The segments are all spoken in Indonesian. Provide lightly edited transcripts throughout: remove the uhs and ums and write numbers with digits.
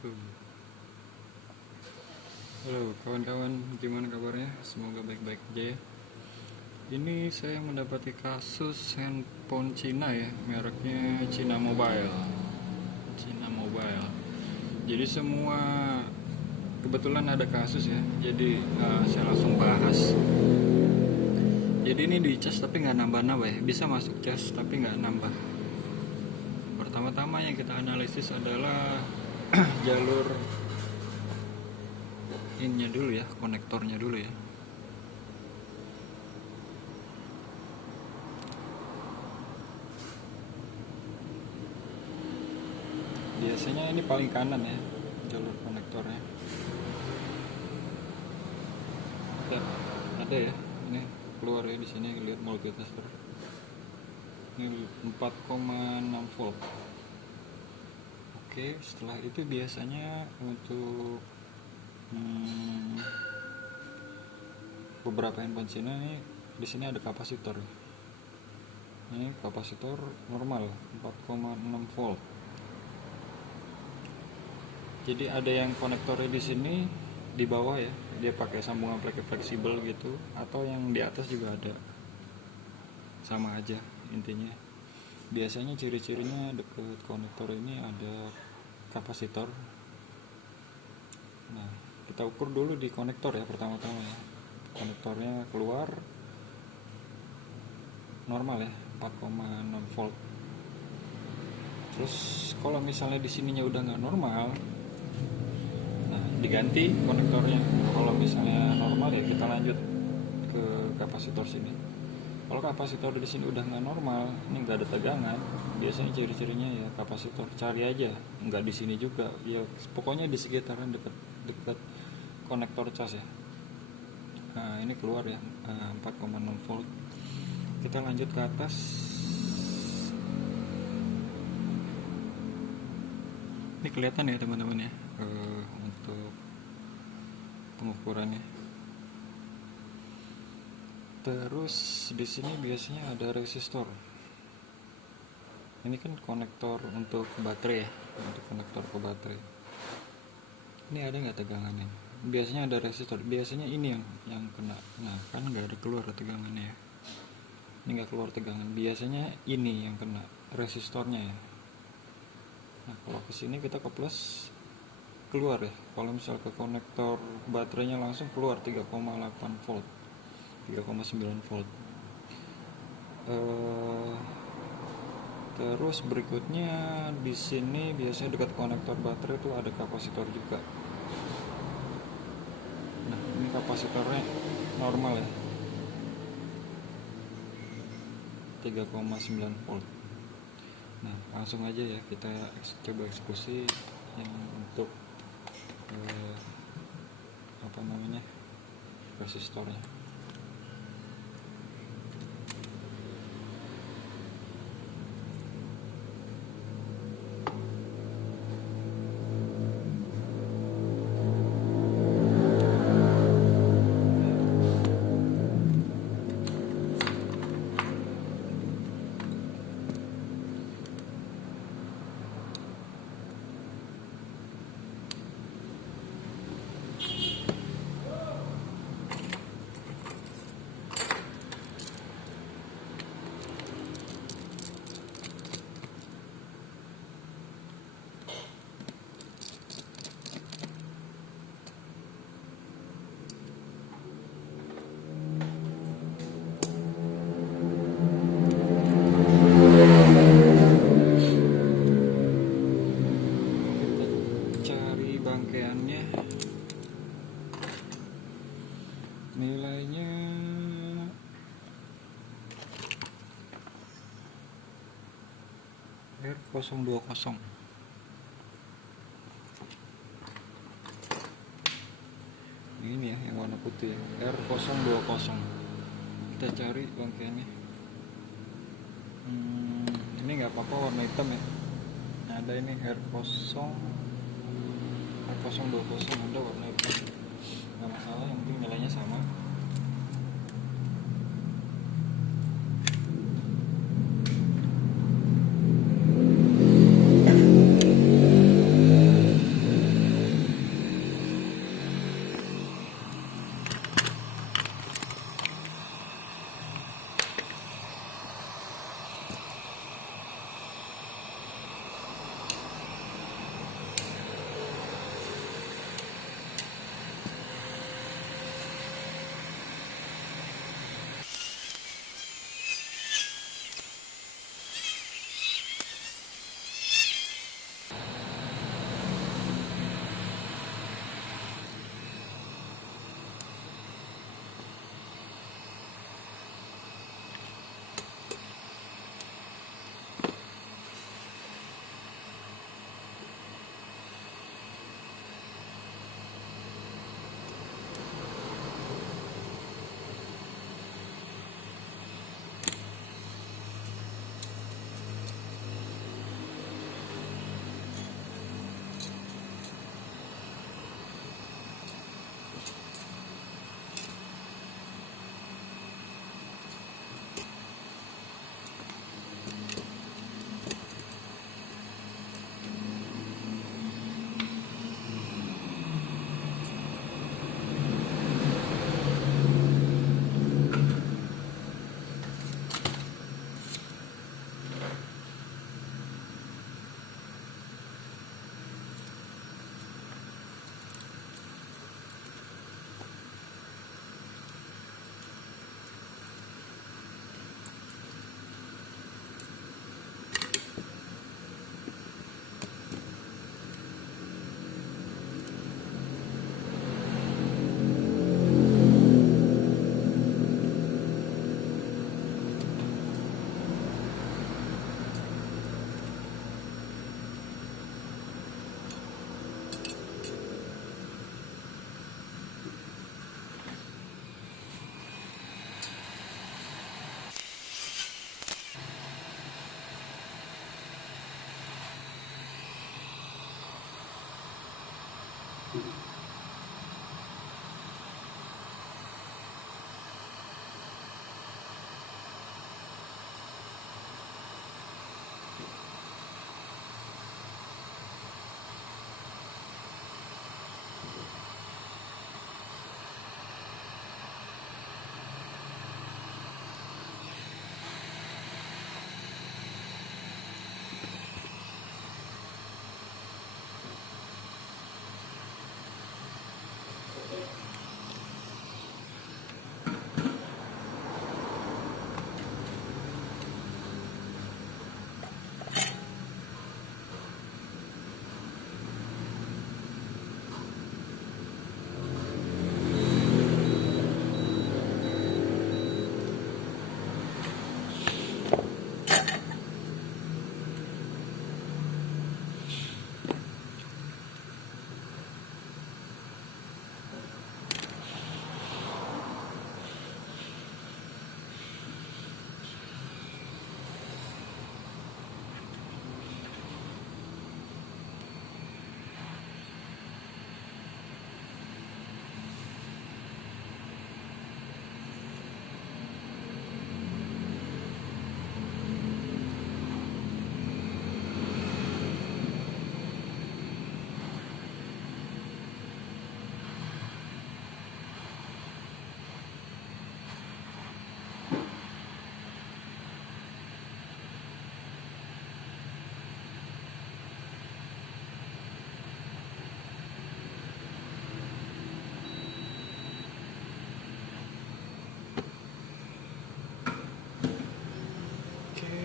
Halo kawan-kawan, gimana kabarnya? Semoga baik-baik aja ya. Ini saya mendapati kasus handphone Cina ya, mereknya Cina Mobile. Jadi semua kebetulan ada kasus ya. Jadi saya langsung bahas. Jadi ini di cas tapi nggak nambah-nambah ya. Bisa masuk cas tapi nggak nambah. Pertama-tama yang kita analisis adalah jalur innya dulu ya, konektornya dulu ya. Biasanya ini paling kanan ya, jalur konektornya. Ada ya, ini keluar ya, di sini lihat multitester. Ini 4,6 volt. Oke, setelah itu biasanya untuk beberapa handphone Cina ini di sini ada kapasitor. Ini kapasitor normal 4,6 volt. Jadi ada yang konektornya di sini di bawah ya, dia pakai sambungan fleksibel gitu, atau yang di atas juga ada. Sama aja intinya. Biasanya ciri-cirinya dekat konektor ini ada kapasitor. Nah, kita ukur dulu di konektor ya pertama-tama ya. Konektornya keluar normal ya, 4,6 volt. Terus kalau misalnya di sininya udah nggak normal, nah diganti konektornya. Kalau misalnya normal ya kita lanjut ke kapasitor sini. Kalau kapasitor di sini udah nggak normal, ini nggak ada tegangan, biasanya ciri-cirinya ya kapasitor. Cari aja, nggak di sini juga, ya pokoknya di sekitaran dekat konektor cas ya. Nah ini keluar ya, 4,6 volt. Kita lanjut ke atas. Ini kelihatan ya teman-teman ya, untuk pengukurannya. Terus di sini biasanya ada resistor. Ini kan konektor untuk baterai ya, untuk konektor ke baterai. Ini ada nggak tegangannya? Biasanya ada resistor. Biasanya ini yang kena. Nah kan nggak ada keluar tegangannya ya. Ini nggak keluar tegangan. Biasanya ini yang kena, resistornya ya. Nah kalau ke sini kita ke plus, keluar ya. Kalau misal ke konektor baterainya langsung keluar 3,8 volt. 3,9 volt. Terus berikutnya di sini biasanya dekat konektor baterai itu ada kapasitor juga. Nah ini kapasitornya normal ya, 3,9 volt. Nah langsung aja ya kita coba eksekusi yang untuk resistornya. Bangkaiannya nilainya R020. Ini ya yang warna putih R020. Kita cari bangkaiannya. Ini nggak apa-apa warna hitam ya. Ada ini R020 ada warna hitam, nggak masalah, yang penting nilainya sama. Oke,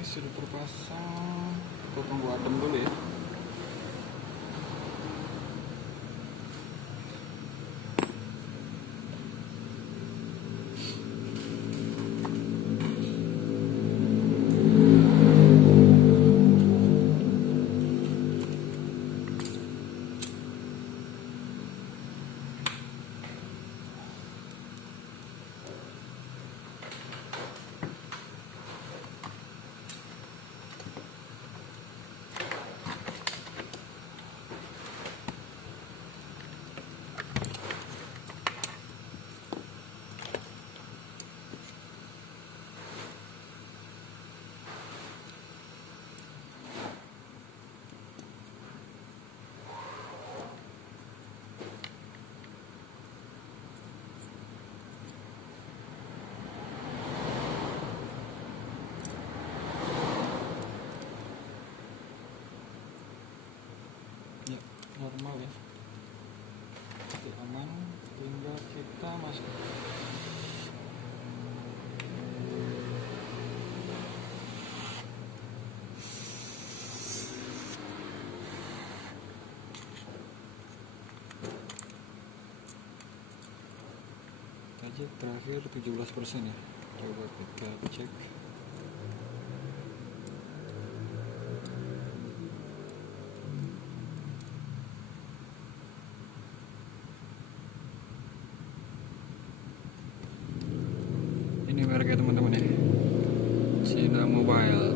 sudah terpasang. Kita tunggu adem dulu ya. Ya, normal ya. Oke, aman. Tinggal kita masuk. Aja terakhir 17% ya. Coba kita cek. Ini mereknya teman-teman ya, Sina Mobile.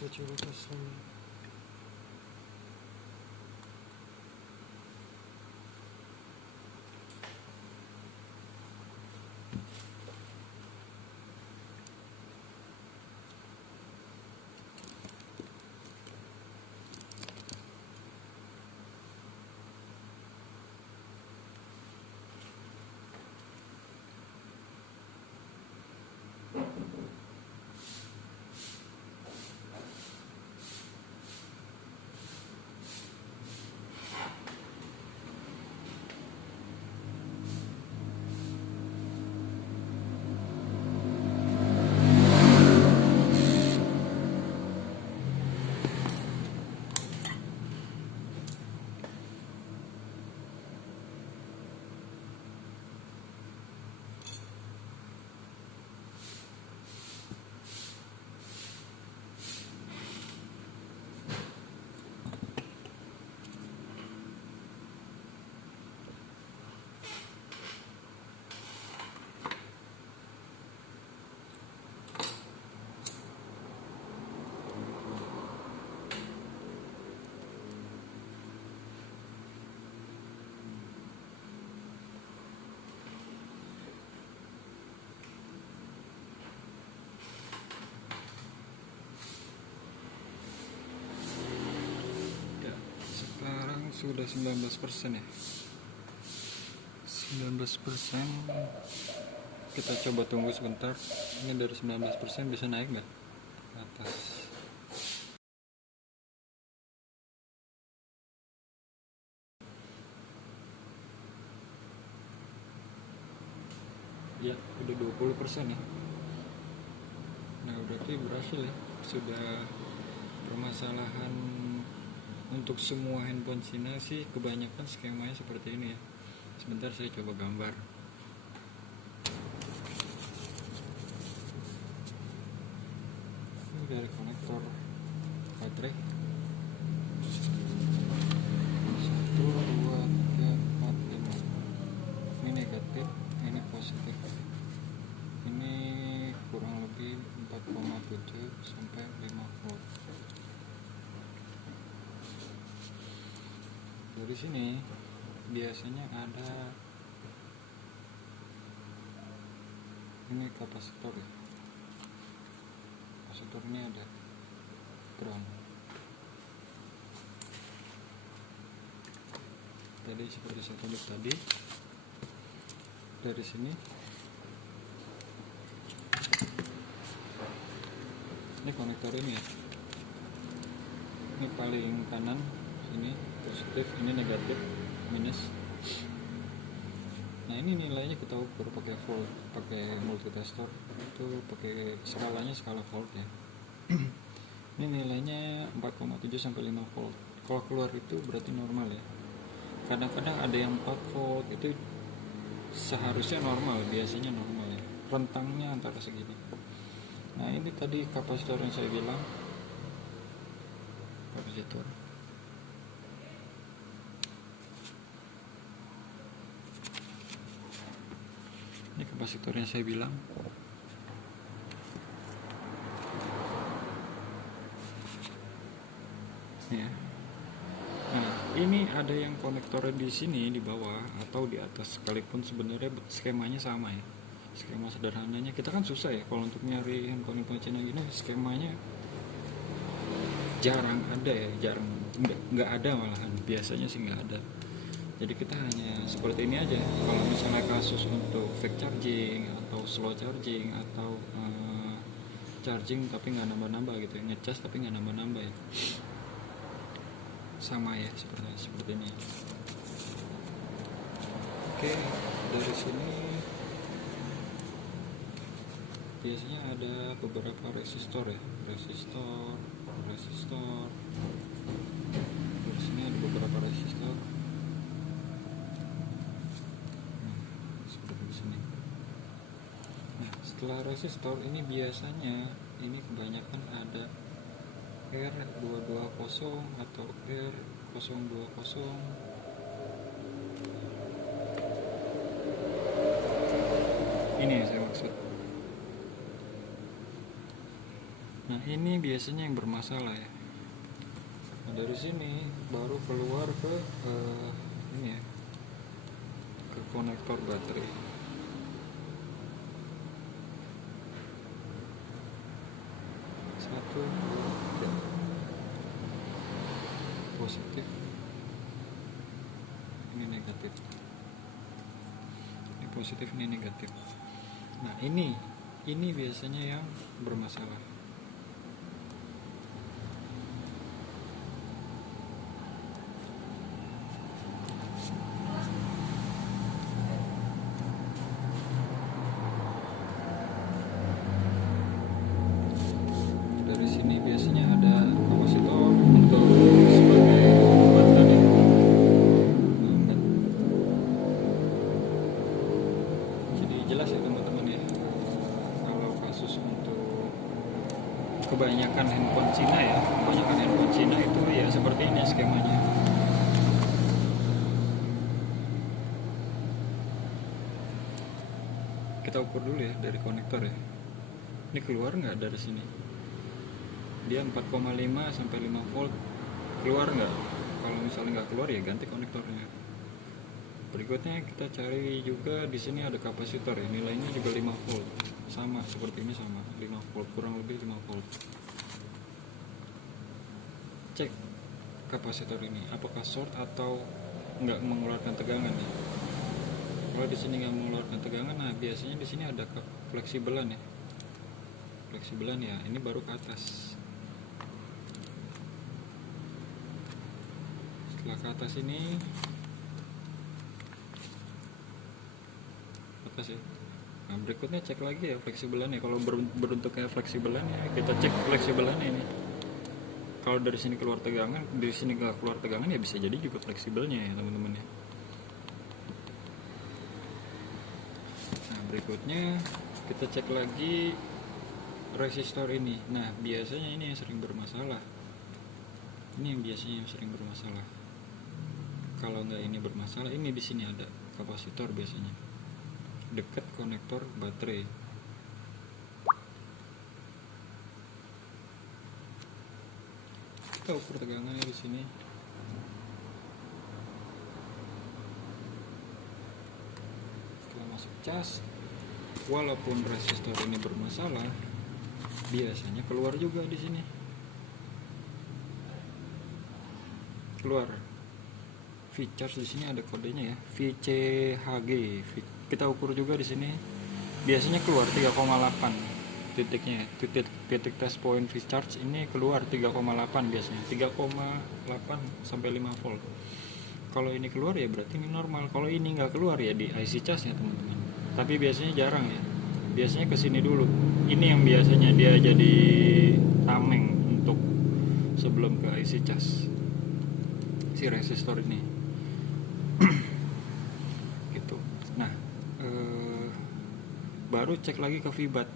Saya coba pasang. Sudah 19% ya, 19%. Kita coba tunggu sebentar. Ini dari 19% bisa naik nggak ke atas? Ya udah 20% ya. Nah berarti berhasil ya. Sudah permasalahan untuk semua handphone Cina sih kebanyakan skemanya seperti ini ya. Sebentar saya coba gambar. Ini dari konektor baterai 1, 2, 3, 4, 5. Ini negatif, ini positif. Ini kurang lebih 4,7 sampai 5 volt. Dari sini biasanya ada ini kapasitor ya. Kapasitor ini ada ground. Jadi seperti saya tunjuk tadi, dari sini ini konektor ini ya. Ini paling kanan, ini positif, ini negatif, minus. Nah ini nilainya kita ukur pakai volt, pakai multitester. Itu pakai skalanya skala volt ya. Ini nilainya 4,7 sampai 5 volt. Kalau keluar itu berarti normal ya. Kadang-kadang ada yang 4 volt, itu seharusnya normal, biasanya normal ya. Rentangnya antara segini. Nah ini tadi kapasitor yang saya bilang, kapasitor. Ini kapasitor yang saya bilang. Ya. Nah, ini ada yang konektornya di sini di bawah atau di atas, sekalipun sebenarnya skemanya sama ya. Skema sederhananya kita kan susah ya kalau untuk nyari handphone Cina gini, skemanya jarang ada ya, jarang, nggak ada malahan, biasanya sih nggak ada. Jadi kita hanya seperti ini aja. Kalau misalnya kasus untuk fake charging atau slow charging atau charging tapi nggak nambah-nambah gitu ya, ngecas tapi nggak nambah-nambah ya, sama ya seperti ini. Oke, dari sini biasanya ada beberapa resistor ya, resistor. Di sini ada beberapa resistor. Seperti di sini. Nah, setelah resistor ini biasanya ini kebanyakan ada R220 atau R020. Ini yang saya maksud. Nah ini biasanya yang bermasalah ya. Nah, dari sini baru keluar ke ini ya, ke konektor baterai. Satu, dua, tiga. Positif, ini negatif. Ini positif, ini negatif. Nah ini biasanya yang bermasalah. Dari sini biasanya ada kapasitor untuk sebagai pembatas ya. Nah, jadi jelas ya teman-teman ya, kalau kasus untuk kebanyakan handphone Cina itu ya seperti ini skemanya. Kita ukur dulu ya dari konektor ya, ini keluar nggak dari sini, dia 4,5 sampai 5 volt, keluar nggak? Kalau misalnya nggak keluar ya ganti konektornya. Berikutnya kita cari juga di sini ada kapasitor ya, nilainya juga 5 volt, sama seperti ini, sama 5 volt, kurang lebih 5 volt. Cek kapasitor ini apakah short atau nggak mengeluarkan tegangan ya. Kalau di sini nggak mengeluarkan tegangan, nah biasanya di sini ada fleksibelan ya. Fleksibelan ya, ini baru ke atas. Setelah ke atas ini atas ya. Nah berikutnya cek lagi ya fleksibelan ya. Kalau beruntuk kayak fleksibelan ya, kita cek fleksibelan ini. Kalau dari sini keluar tegangan, dari sini nggak keluar tegangan ya bisa jadi juga fleksibelnya ya teman-teman ya. Nah berikutnya kita cek lagi resistor ini. Nah biasanya ini yang sering bermasalah. Ini yang biasanya yang sering bermasalah. Kalau nggak ini bermasalah, ini di sini ada kapasitor biasanya dekat konektor baterai. Kita ukur tegangannya di sini. Setelah masuk cas, walaupun resistor ini bermasalah, biasanya keluar juga di sini. Keluar. Features di sini ada kodenya ya, VCHG. Kita ukur juga di sini. Biasanya keluar 3,8 titiknya, titik test point fast charge ini keluar 3,8 biasanya, 3,8 sampai 5 volt. Kalau ini keluar ya berarti ini normal. Kalau ini nggak keluar ya di IC charge ya teman-teman. Tapi biasanya jarang ya. Biasanya kesini dulu. Ini yang biasanya dia jadi tameng untuk sebelum ke IC charge si resistor ini. Gitu. Nah, baru cek lagi ke Vibat.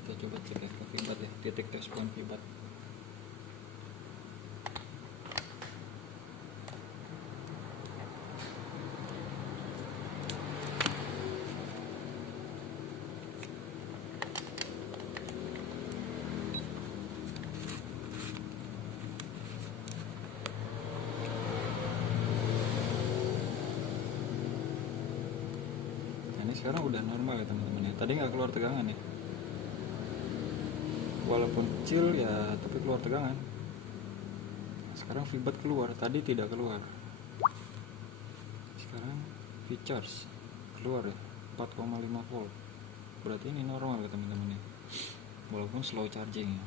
Kita coba cek ke Vibat ya, titik test point Vibat. Ini sekarang udah normal ya teman-teman ya. Tadi nggak keluar tegangan ya. Walaupun kecil ya, tapi keluar tegangan. Sekarang Vibat keluar, tadi tidak keluar. Sekarang V-charge keluar ya, 4,5 volt. Berarti ini normal ya teman-teman ya. Walaupun slow charging ya.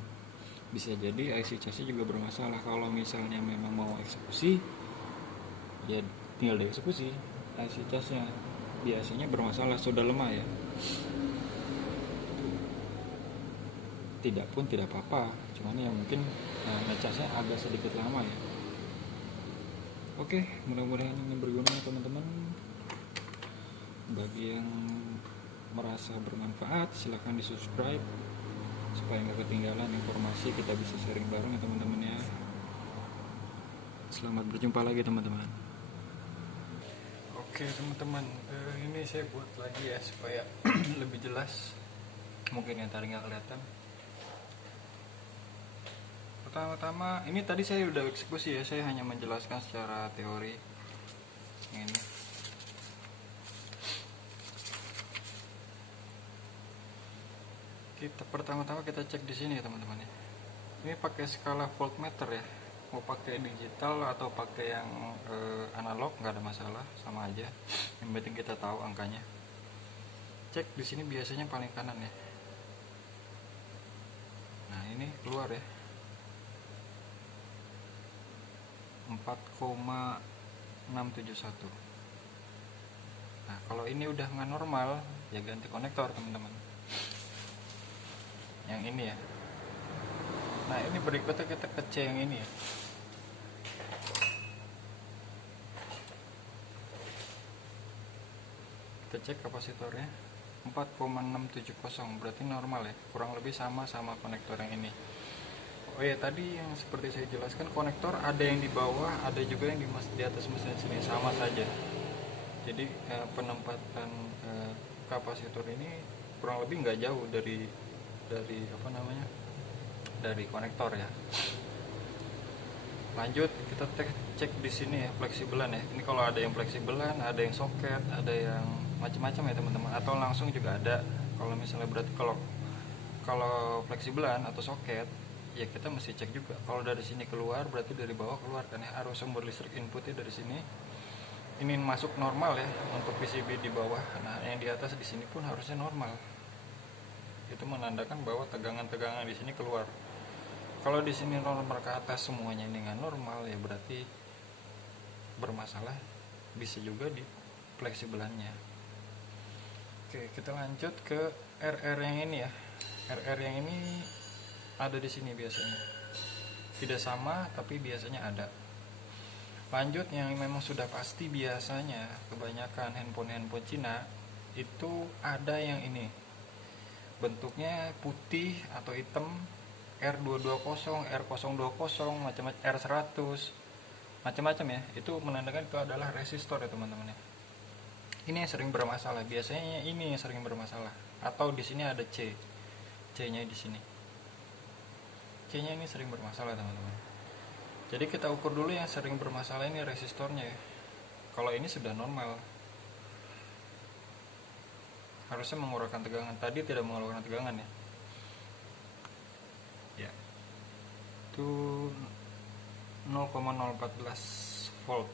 Bisa jadi IC charge juga bermasalah. Kalau misalnya memang mau eksekusi, ya tinggal dieksekusi. IC charge-nya biasanya bermasalah, sudah lemah ya. Tidak pun tidak apa-apa, cuman ya mungkin ngecasnya agak sedikit lama ya. Oke, mudah-mudahan ini berguna teman-teman. Bagi yang merasa bermanfaat, silahkan di subscribe supaya nggak ketinggalan informasi, kita bisa sharing bareng ya teman-teman ya. Selamat berjumpa lagi teman-teman. Oke teman-teman, ini saya buat lagi ya supaya lebih jelas. Mungkin yang tadi nggak kelihatan. Pertama-tama ini tadi saya udah eksekusi ya, saya hanya menjelaskan secara teori ini. Pertama-tama kita cek di sini ya teman-teman ya. Ini pakai skala voltmeter ya, mau pakai digital atau pakai yang analog nggak ada masalah, sama aja, yang penting kita tahu angkanya. Cek di sini biasanya paling kanan ya. Nah ini keluar ya 4,671. Nah kalau ini udah nggak normal ya ganti konektor teman-teman, yang ini ya. Nah ini berikutnya kita ke C yang ini ya. Kita cek kapasitornya 4,670, berarti normal ya, kurang lebih sama konektor yang ini. Oh ya, tadi yang seperti saya jelaskan, konektor ada yang di bawah, ada juga yang di atas mesin sini, sama saja. Jadi penempatan kapasitor ini kurang lebih nggak jauh dari dari konektor ya. Lanjut kita cek di sini ya, fleksibelan ya. Ini kalau ada yang fleksibelan, ada yang soket, ada yang macam-macam ya teman-teman, atau langsung juga ada. Kalau misalnya berarti kalau fleksibelan atau soket ya kita mesti cek juga. Kalau dari sini keluar berarti dari bawah keluar kan ya, arus sumber listrik inputnya dari sini. Ini masuk normal ya untuk PCB di bawah. Nah yang di atas di sini pun harusnya normal. Itu menandakan bahwa tegangan-tegangan di sini keluar. Kalau di sini normal ke atas semuanya ini nggak normal ya berarti bermasalah, bisa juga di fleksibelannya. Oke, kita lanjut ke RR yang ini ya. RR yang ini ada di sini biasanya. Tidak sama tapi biasanya ada. Lanjut yang memang sudah pasti biasanya kebanyakan handphone Cina itu ada yang ini. Bentuknya putih atau hitam, R220, R020, macam-macam, R100, macam-macam ya. Itu menandakan itu adalah resistor ya teman-teman ya. Ini yang sering bermasalah, biasanya ini yang sering bermasalah. Atau di sini ada C-nya di sini. C-nya ini sering bermasalah teman-teman. Jadi kita ukur dulu yang sering bermasalah ini resistornya ya. Kalau ini sudah normal, harusnya mengeluarkan tegangan. Tadi tidak mengeluarkan tegangan ya. Ya. Itu 0,014 volt.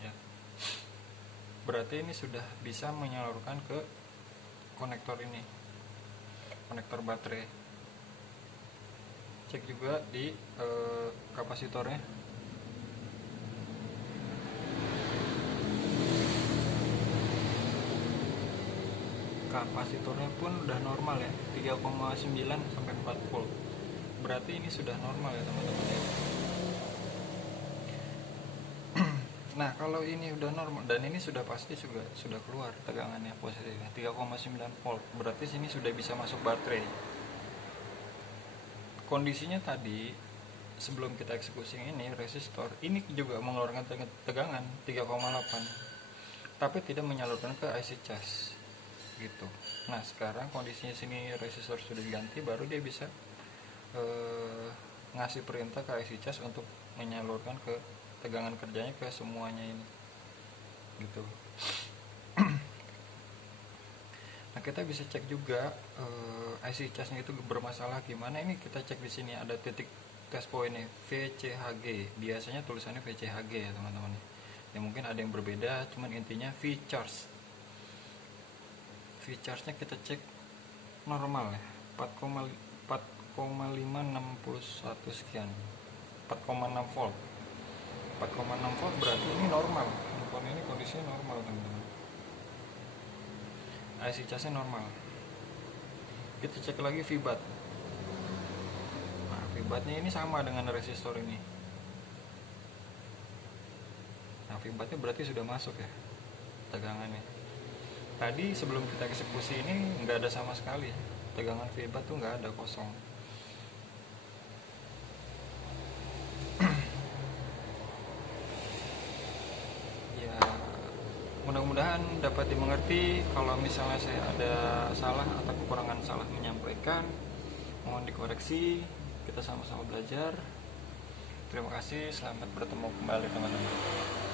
Ya. Berarti ini sudah bisa menyalurkan ke konektor ini. Konektor baterai. Cek juga di kapasitornya. Kapasitornya pun udah normal ya, 3,9 sampai 4 volt. Berarti ini sudah normal ya teman-teman ya. Nah kalau ini udah normal dan ini sudah pasti juga sudah keluar tegangannya posisinya 3,9 volt, berarti sini sudah bisa masuk baterai. Kondisinya tadi sebelum kita eksekusi ini resistor ini juga mengeluarkan tegangan 3,8 tapi tidak menyalurkan ke IC charge gitu. Nah sekarang kondisinya sini resistor sudah diganti, baru dia bisa ngasih perintah ke IC charge untuk menyalurkan ke tegangan kerjanya ke semuanya ini gitu. Nah kita bisa cek juga IC charge-nya itu bermasalah gimana. Ini kita cek di sini ada titik test point nih, VCHG. Biasanya tulisannya VCHG ya teman-teman. Ya mungkin ada yang berbeda, cuman intinya V charge. V charge-nya kita cek normal ya, 4,561 sekian, 4,6 volt. 4,6 volt berarti ini normal. Handphone ini kondisinya normal teman-teman. IC charge-nya normal. Kita cek lagi VBAT. Nah, VBAT-nya ini sama dengan resistor ini. Nah, VBAT-nya berarti sudah masuk ya tegangannya. Tadi sebelum kita eksekusi ini nggak ada sama sekali. Tegangan VBAT tuh nggak ada, kosong. Mudah-mudahan dapat dimengerti. Kalau misalnya saya ada salah atau kekurangan salah menyampaikan, mohon dikoreksi, kita sama-sama belajar. Terima kasih, selamat bertemu kembali teman-teman.